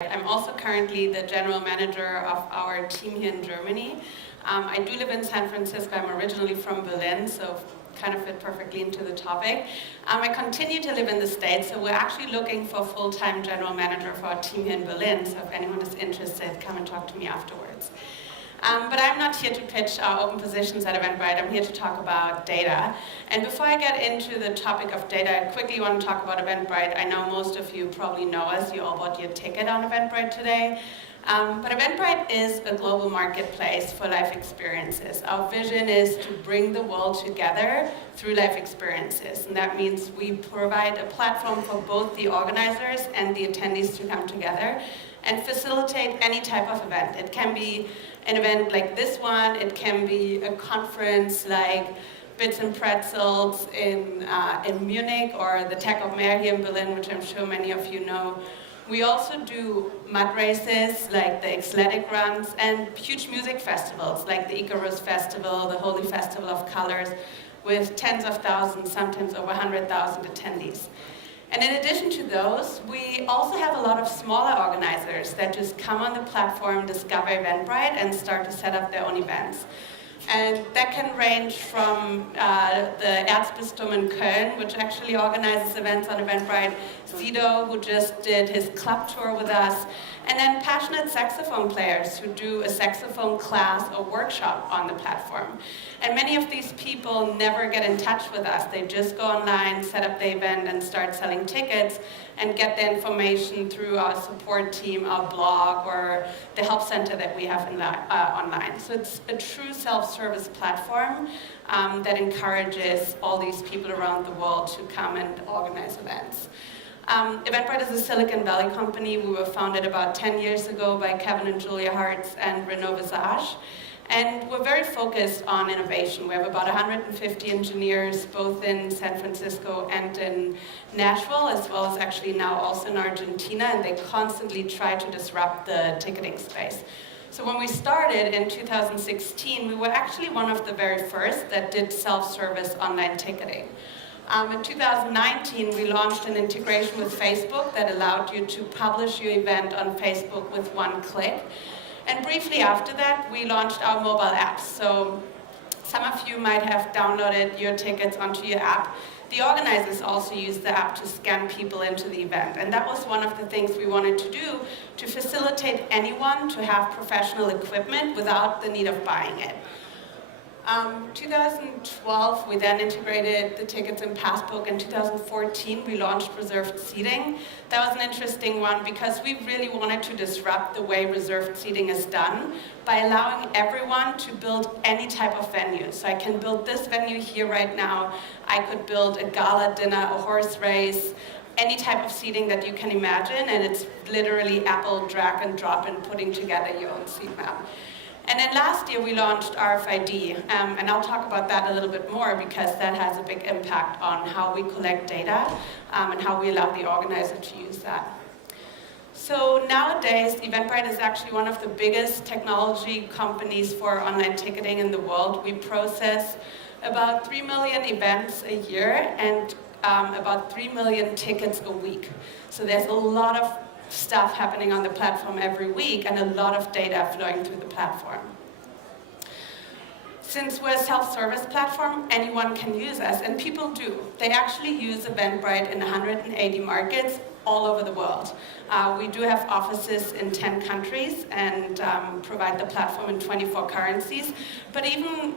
I'm also currently the general manager of our team here in Germany. I do live in San Francisco. I'm originally from Berlin, so kind of fit perfectly into the topic. I continue to live in the States, so we're actually looking for a full-time general manager for our team here in Berlin, so if anyone is interested, come and talk to me afterwards. But I'm not here to pitch our open positions at Eventbrite. I'm here to talk about data. And before I get into the topic of data, I quickly want to talk about Eventbrite. I know most of you probably know us. You all bought your ticket on Eventbrite today. But Eventbrite is a global marketplace for life experiences. Our vision is to bring the world together through life experiences. And that means we provide a platform for both the organizers and the attendees to come together and facilitate any type of event. It can be an event like this one, it can be a conference like Bits and Pretzels in Munich, or the Tech of Meer here in Berlin, which I'm sure many of you know. We also do mud races like the Athletic runs and huge music festivals like the Icarus Festival, the Holy Festival of Colors, with tens of thousands, sometimes over 100,000 attendees. And in addition to those, we also have a lot of smaller organizers that just come on the platform, discover Eventbrite, and start to set up their own events. And that can range from the Erzbistum in Köln, which actually organizes events on Eventbrite, Sido, who just did his club tour with us, and then passionate saxophone players who do a saxophone class or workshop on the platform. And many of these people never get in touch with us. They just go online, set up the event, and start selling tickets, and get the information through our support team, our blog, or the help center that we have online. So it's a true self-service platform that encourages all these people around the world to come and organize events. Eventbrite is a Silicon Valley company. We were founded about 10 years ago by Kevin and Julia Hartz and Renaud Visage. And we're very focused on innovation. We have about 150 engineers, both in San Francisco and in Nashville, as well as actually now also in Argentina, and they constantly try to disrupt the ticketing space. So when we started in 2016, we were actually one of the very first that did self-service online ticketing. In 2019, we launched an integration with Facebook that allowed you to publish your event on Facebook with one click. And briefly after that, we launched our mobile apps. So some of you might have downloaded your tickets onto your app. The organizers also use the app to scan people into the event. And that was one of the things we wanted to do to facilitate anyone to have professional equipment without the need of buying it. 2012, we then integrated the tickets in Passbook. In 2014, we launched reserved seating. That was an interesting one because we really wanted to disrupt the way reserved seating is done by allowing everyone to build any type of venue. So I can build this venue here right now. I could build a gala dinner, a horse race, any type of seating that you can imagine, and it's literally Apple drag and drop and putting together your own seat map. And then last year we launched RFID, and I'll talk about that a little bit more because that has a big impact on how we collect data and how we allow the organizer to use that. So nowadays, Eventbrite is actually one of the biggest technology companies for online ticketing in the world. We process about 3 million events a year and about 3 million tickets a week. So there's a lot of stuff happening on the platform every week and a lot of data flowing through the platform. Since we're a self-service platform, anyone can use us, and people do. They actually use Eventbrite in 180 markets all over the world. We do have offices in 10 countries and provide the platform in 24 currencies. But even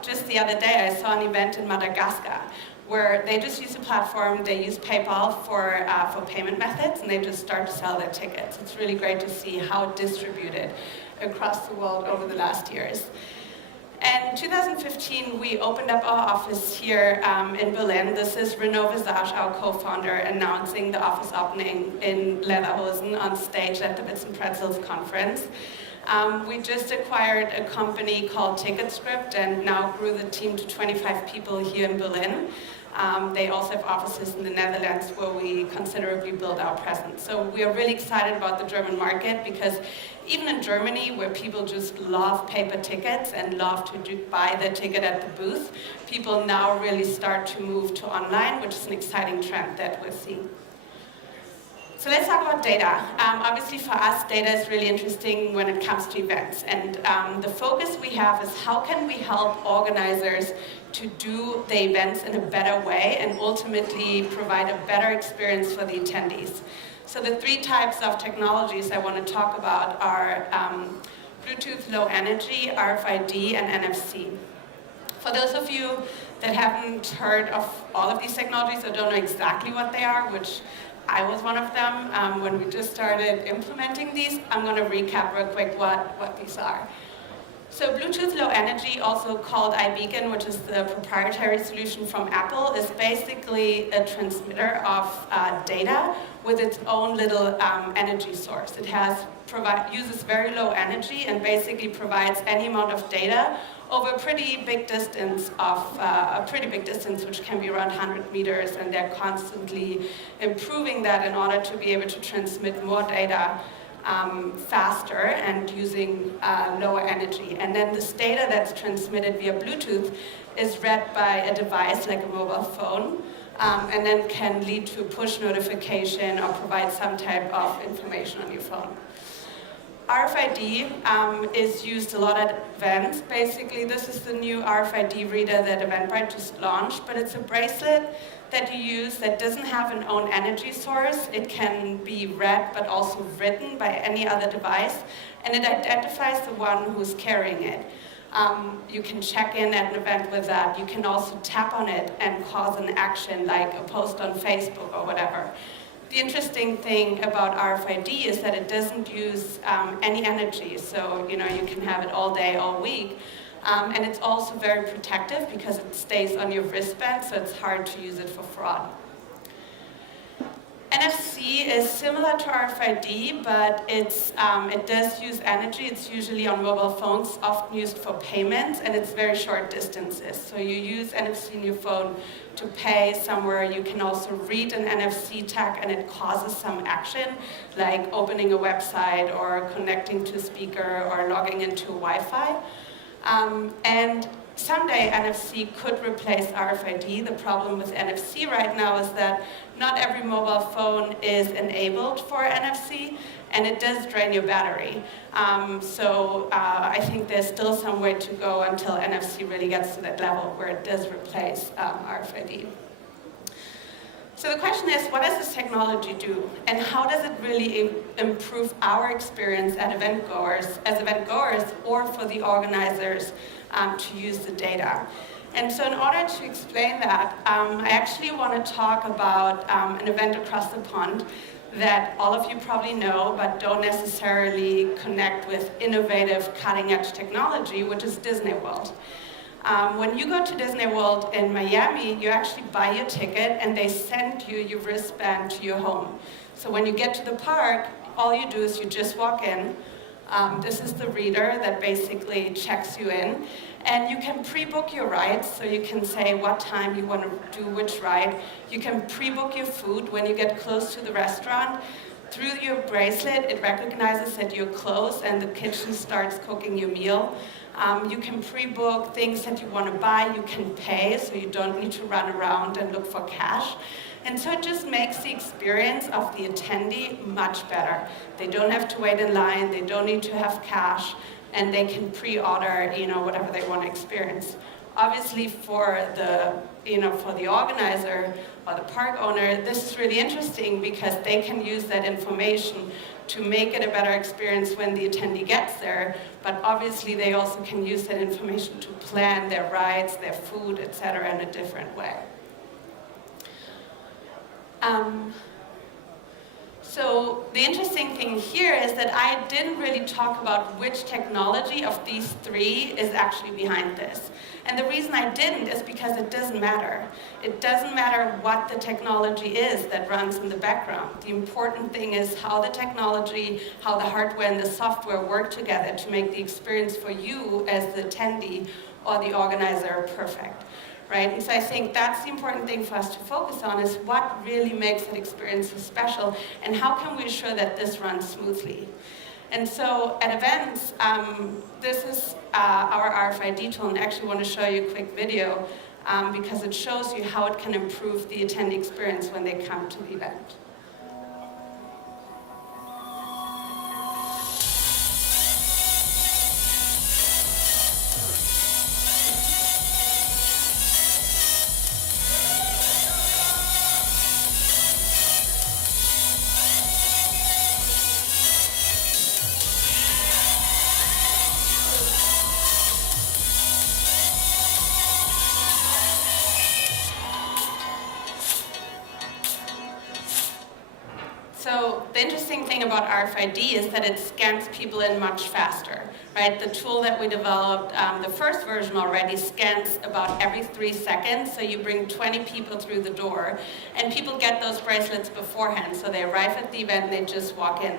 just the other day, I saw an event in Madagascar where they just use a platform, they use PayPal for payment methods, and they just start to sell their tickets. It's really great to see how distributed across the world over the last years. And in 2015, we opened up our office here in Berlin. This is Renaud Visage, our co-founder, announcing the office opening in Lederhosen on stage at the Bits and Pretzels conference. We just acquired a company called TicketScript and now grew the team to 25 people here in Berlin. They also have offices in the Netherlands where we considerably build our presence. So we are really excited about the German market because even in Germany, where people just love paper tickets and love to buy the ticket at the booth, people now really start to move to online, which is an exciting trend that we're seeing. So let's talk about data. Obviously for us, data is really interesting when it comes to events. And the focus we have is how can we help organizers to do the events in a better way and ultimately provide a better experience for the attendees. So the three types of technologies I want to talk about are Bluetooth Low Energy, RFID, and NFC. For those of you that haven't heard of all of these technologies or don't know exactly what they are, which I was one of them when we just started implementing these, I'm going to recap real quick what these are. So Bluetooth Low Energy, also called iBeacon, which is the proprietary solution from Apple, is basically a transmitter of data with its own little energy source. It uses very low energy and basically provides any amount of data over a pretty big distance which can be around 100 meters, and they're constantly improving that in order to be able to transmit more data faster and using lower energy. And then this data that's transmitted via Bluetooth is read by a device like a mobile phone, and then can lead to a push notification or provide some type of information on your phone. RFID is used a lot at events. Basically, this is the new RFID reader that Eventbrite just launched, but it's a bracelet that you use that doesn't have an own energy source. It can be read but also written by any other device, and it identifies the one who's carrying it. You can check in at an event with that. You can also tap on it and cause an action like a post on Facebook or whatever. The interesting thing about RFID is that it doesn't use any energy, so you can have it all day, all week. And it's also very protective because it stays on your wristband, so it's hard to use it for fraud. NFC is similar to RFID, but it does use energy. It's usually on mobile phones, often used for payments, and it's very short distances. So you use NFC in your phone to pay somewhere. You can also read an NFC tag, and it causes some action, like opening a website or connecting to a speaker or logging into Wi-Fi. And someday NFC could replace RFID. The problem with NFC right now is that not every mobile phone is enabled for NFC, and it does drain your battery. So I think there's still some way to go until NFC really gets to that level where it does replace RFID. So the question is, what does this technology do? And how does it really improve our experience as event goers, or for the organizers to use the data? And so in order to explain that, I actually want to talk about an event across the pond that all of you probably know, but don't necessarily connect with innovative, cutting-edge technology, which is Disney World. When you go to Disney World in Miami, you actually buy your ticket and they send you your wristband to your home. So when you get to the park, all you do is you just walk in. This is the reader that basically checks you in. And you can pre-book your rides, so you can say what time you want to do which ride. You can pre-book your food when you get close to the restaurant. Through your bracelet, it recognizes that you're close and the kitchen starts cooking your meal. You can pre-book things that you want to buy. You can pay, so you don't need to run around and look for cash. And so it just makes the experience of the attendee much better. They don't have to wait in line. They don't need to have cash. And they can pre-order, whatever they want to experience. Obviously, for the organizer or the park owner, this is really interesting because they can use that information to make it a better experience when the attendee gets there. But obviously, they also can use that information to plan their rides, their food, etc., in a different way. So the interesting thing here is that I didn't really talk about which technology of these three is actually behind this. And the reason I didn't is because it doesn't matter. It doesn't matter what the technology is that runs in the background. The important thing is how the technology, how the hardware and the software work together to make the experience for you as the attendee or the organizer perfect. Right? And so I think that's the important thing for us to focus on, is what really makes that experience so special, and how can we ensure that this runs smoothly. And so at events, this is our RFID tool, and I actually want to show you a quick video because it shows you how it can improve the attendee experience when they come to the event. interesting thing about RFID is that it scans people in much faster, right? The tool that we developed, the first version already, scans about every 3 seconds. So you bring 20 people through the door, and people get those bracelets beforehand. So they arrive at the event, and they just walk in.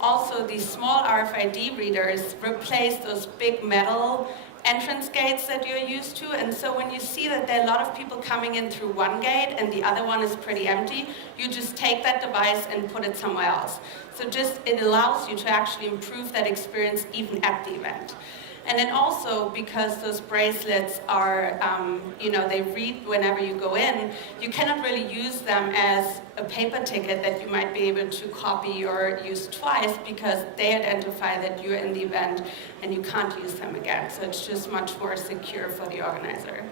Also, these small RFID readers replace those big metal entrance gates that you're used to, and so when you see that there are a lot of people coming in through one gate and the other one is pretty empty, you just take that device and put it somewhere else. So it allows you to actually improve that experience even at the event. And then also, because those bracelets are, they read whenever you go in, you cannot really use them as a paper ticket that you might be able to copy or use twice, because they identify that you're in the event and you can't use them again. So it's just much more secure for the organizer.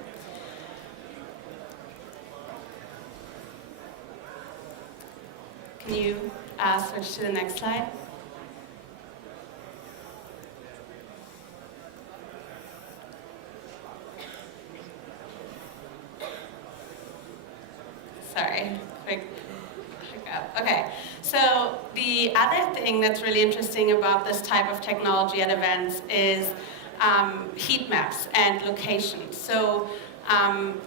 Can you switch to the next slide? Sorry, quick up. Okay, so the other thing that's really interesting about this type of technology at events is heat maps and locations. So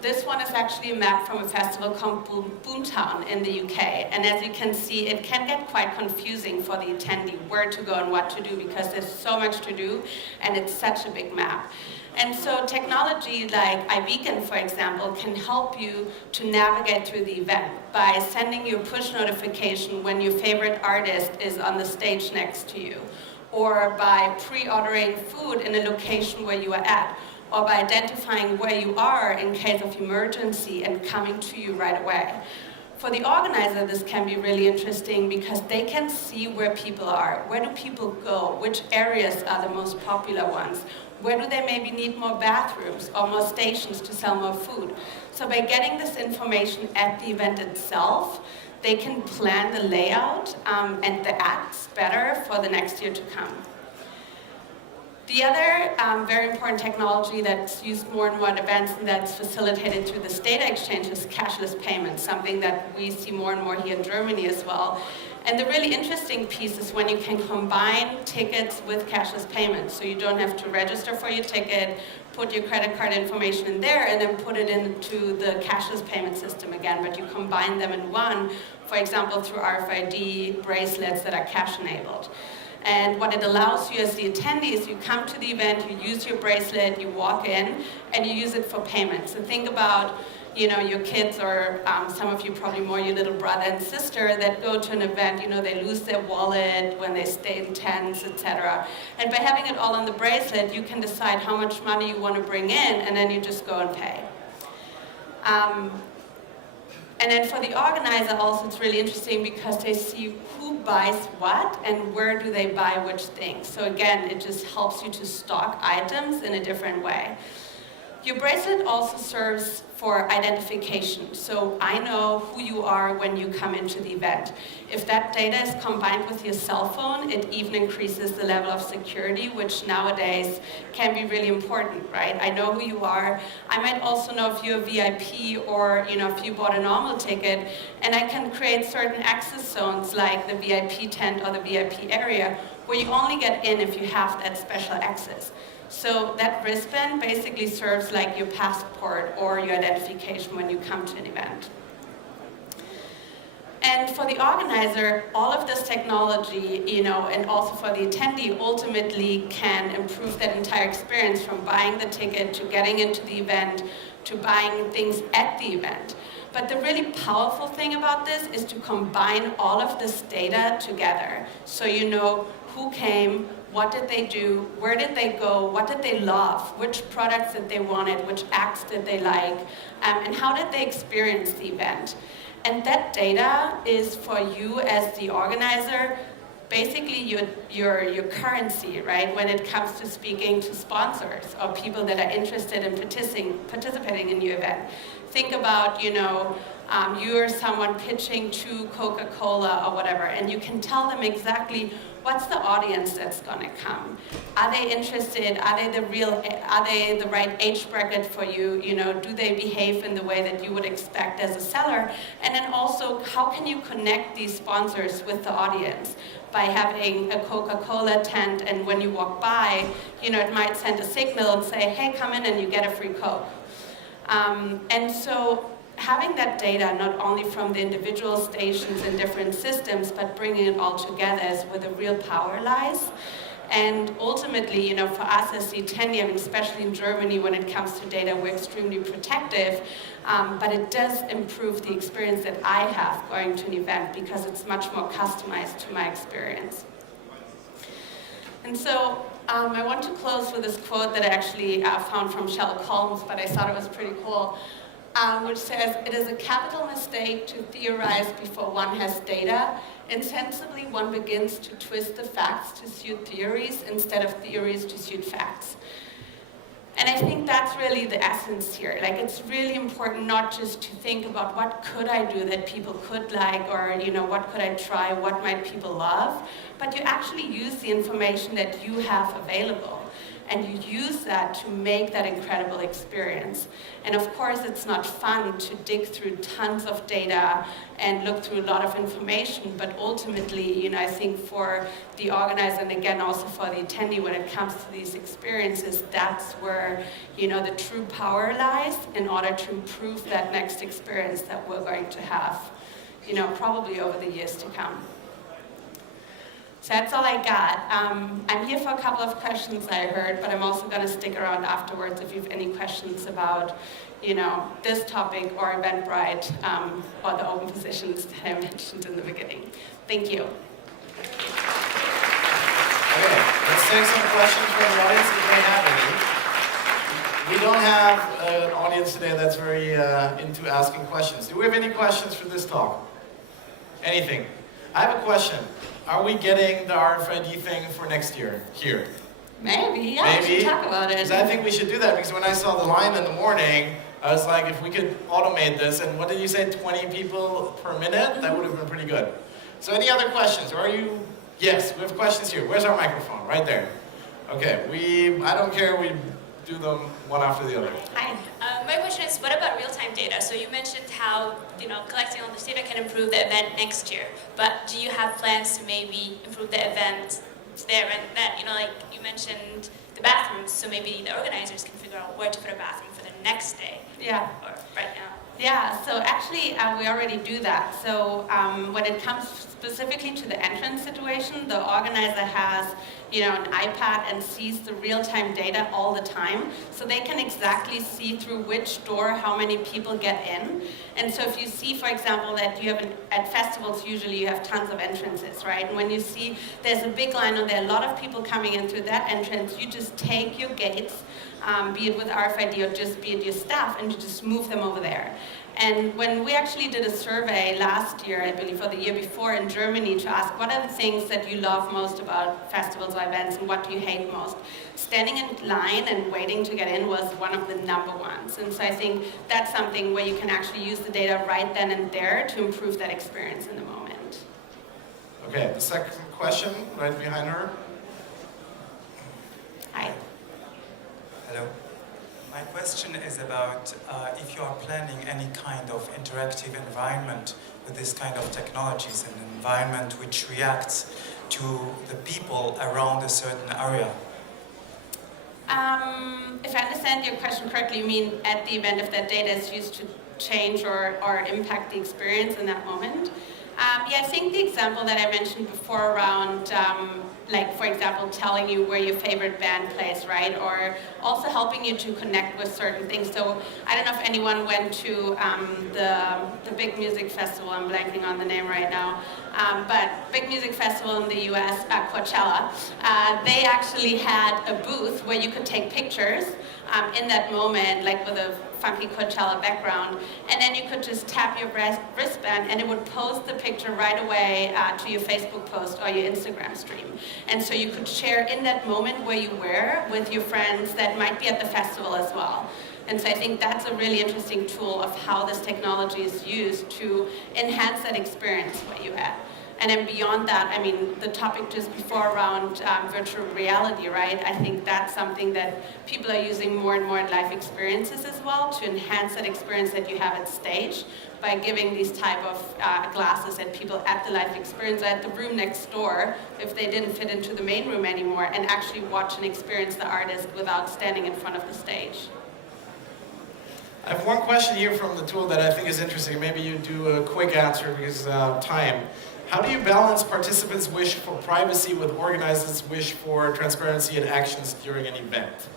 this one is actually a map from a festival called Boomtown in the UK. And as you can see, it can get quite confusing for the attendee where to go and what to do, because there's so much to do and it's such a big map. And so technology like iBeacon, for example, can help you to navigate through the event by sending you a push notification when your favorite artist is on the stage next to you, or by pre-ordering food in a location where you are at, or by identifying where you are in case of emergency and coming to you right away. For the organizer, this can be really interesting because they can see where people are. Where do people go? Which areas are the most popular ones? Where do they maybe need more bathrooms or more stations to sell more food? So by getting this information at the event itself, they can plan the layout and the acts better for the next year to come. The other very important technology that's used more and more at events and that's facilitated through this data exchange is cashless payments, something that we see more and more here in Germany as well. And the really interesting piece is when you can combine tickets with cashless payments. So you don't have to register for your ticket, put your credit card information in there, and then put it into the cashless payment system again, but you combine them in one, for example, through RFID bracelets that are cash-enabled. And what it allows you as the attendee is you come to the event, you use your bracelet, you walk in, and you use it for payment. So think about, your kids, or some of you probably more your little brother and sister that go to an event, they lose their wallet when they stay in tents, etc. And by having it all on the bracelet, you can decide how much money you want to bring in, and then you just go and pay. And then for the organizer also, it's really interesting because they see who buys what and where do they buy which things. So again, it just helps you to stock items in a different way. Your bracelet also serves for identification. So I know who you are when you come into the event. If that data is combined with your cell phone, it even increases the level of security, which nowadays can be really important, right? I know who you are. I might also know if you're a VIP or if you bought a normal ticket, and I can create certain access zones like the VIP tent or the VIP area where you only get in if you have that special access. So that wristband basically serves like your passport or your identification when you come to an event. And for the organizer, all of this technology, and also for the attendee, ultimately can improve that entire experience from buying the ticket to getting into the event to buying things at the event. But the really powerful thing about this is to combine all of this data together. So you know who came, what did they do, where did they go, what did they love, which products did they wanted, which acts did they like, and how did they experience the event. And that data is for you as the organizer, basically your currency, right? When it comes to speaking to sponsors or people that are interested in participating in your event. Think about, you're someone pitching to Coca-Cola or whatever, and you can tell them exactly what's the audience that's going to come? Are they interested? Are they the right age bracket for you? You know, do they behave in the way that you would expect as a seller? And then also, how can you connect these sponsors with the audience? By having a Coca-Cola tent, and when you walk by, you know, it might send a signal and say, hey, come in and you get a free Coke. And so having that data, not only from the individual stations and different systems, but bringing it all together is where the real power lies. And ultimately, you know, for us as the attendee, especially in Germany, when it comes to data, we're extremely protective, but it does improve the experience that I have going to an event because it's much more customized to my experience. And so I want to close with this quote that I actually found from Sherlock Holmes, but I thought it was pretty cool, which says, "It is a capital mistake to theorize before one has data. Insensibly, one begins to twist the facts to suit theories instead of theories to suit facts." And I think that's really the essence here. Like, it's really important not just to think about what could I do that people could like, or, you know, what could I try, what might people love, but you actually use the information that you have available. And you use that to make that incredible experience. And of course, it's not fun to dig through tons of data and look through a lot of information, but ultimately, you know, I think for the organizer, and again, also for the attendee, when it comes to these experiences, that's where, you know, the true power lies in order to improve that next experience that we're going to have, you know, probably over the years to come. So that's all I got. I'm here for a couple of questions I heard, but I'm also going to stick around afterwards if you have any questions about, you know, this topic or Eventbrite or the open positions that I mentioned in the beginning. Thank you. Okay, let's take some questions from the audience if they have any. We don't have an audience today that's very into asking questions. Do we have any questions for this talk? Anything? I have a question. Are we getting the RFID thing for next year here? Maybe, yeah, we should talk about it. Because I think we should do that, because when I saw the line in the morning, I was like, if we could automate this, and what did you say, 20 people per minute? That would have been pretty good. So any other questions? Or are you... Yes, we have questions here. Where's our microphone? Right there. Okay, I don't care, we do them one after the other. Hi. My question is, what about real-time data? So you mentioned how, you know, collecting all this data can improve the event next year. But do you have plans to maybe improve the event there and then? You know, like you mentioned the bathrooms, so maybe the organizers can figure out where to put a bathroom for the next day. Yeah. Or right now. Yeah, so actually we already do that. So when it comes specifically to the entrance situation, the organizer has, you know, an iPad and sees the real-time data all the time. So they can exactly see through which door how many people get in. And so if you see, for example, that you have at festivals, usually you have tons of entrances, right? And when you see there's a big line and there are a lot of people coming in through that entrance, you just take your gates, be it with RFID or just be it your staff, and you just move them over there. And when we actually did a survey last year, I believe, or the year before in Germany, to ask what are the things that you love most about festivals or events and what do you hate most, standing in line and waiting to get in was one of the number ones. And so I think that's something where you can actually use the data right then and there to improve that experience in the moment. Okay, the second question, right behind her. Hi. Hello. My question is about if you are planning any kind of interactive environment with this kind of technologies, an environment which reacts to the people around a certain area. If I understand your question correctly, you mean at the event if that data is used to change or impact the experience in that moment? Yeah, I think the example that I mentioned before around, like, for example, telling you where your favorite band plays, right? Or also helping you to connect with certain things. So I don't know if anyone went to the big music festival, I'm blanking on the name right now, but big music festival in the US, Coachella, they actually had a booth where you could take pictures in that moment, like with a funky Coachella background, and then you could just tap your wristband and it would post the picture right away to your Facebook post or your Instagram stream. And so you could share in that moment where you were with your friends that might be at the festival as well. And so I think that's a really interesting tool of how this technology is used to enhance that experience where you're at. And then beyond that, I mean, the topic just before around virtual reality, right? I think that's something that people are using more and more in life experiences as well to enhance that experience that you have at stage by giving these type of glasses at people at the life experience, at the room next door, if they didn't fit into the main room anymore, and actually watch and experience the artist without standing in front of the stage. I have one question here from the tool that I think is interesting. Maybe you do a quick answer because time. How do you balance participants' wish for privacy with organizers' wish for transparency and actions during an event?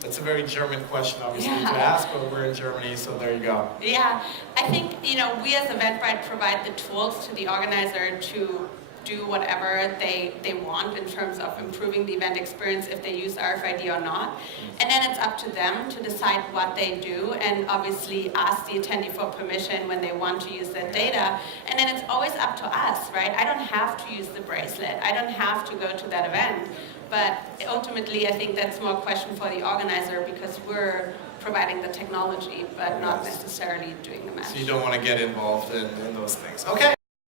That's a very German question, obviously, to ask, but we're in Germany, so there you go. Yeah, I think, we as Eventbrite provide the tools to the organizer to do whatever they want in terms of improving the event experience if they use RFID or not. And then it's up to them to decide what they do and obviously ask the attendee for permission when they want to use that data. And then it's always up to us, right? I don't have to use the bracelet. I don't have to go to that event. But ultimately, I think that's more a question for the organizer because we're providing the technology, but not necessarily doing the magic. So you don't want to get involved in those things. Okay.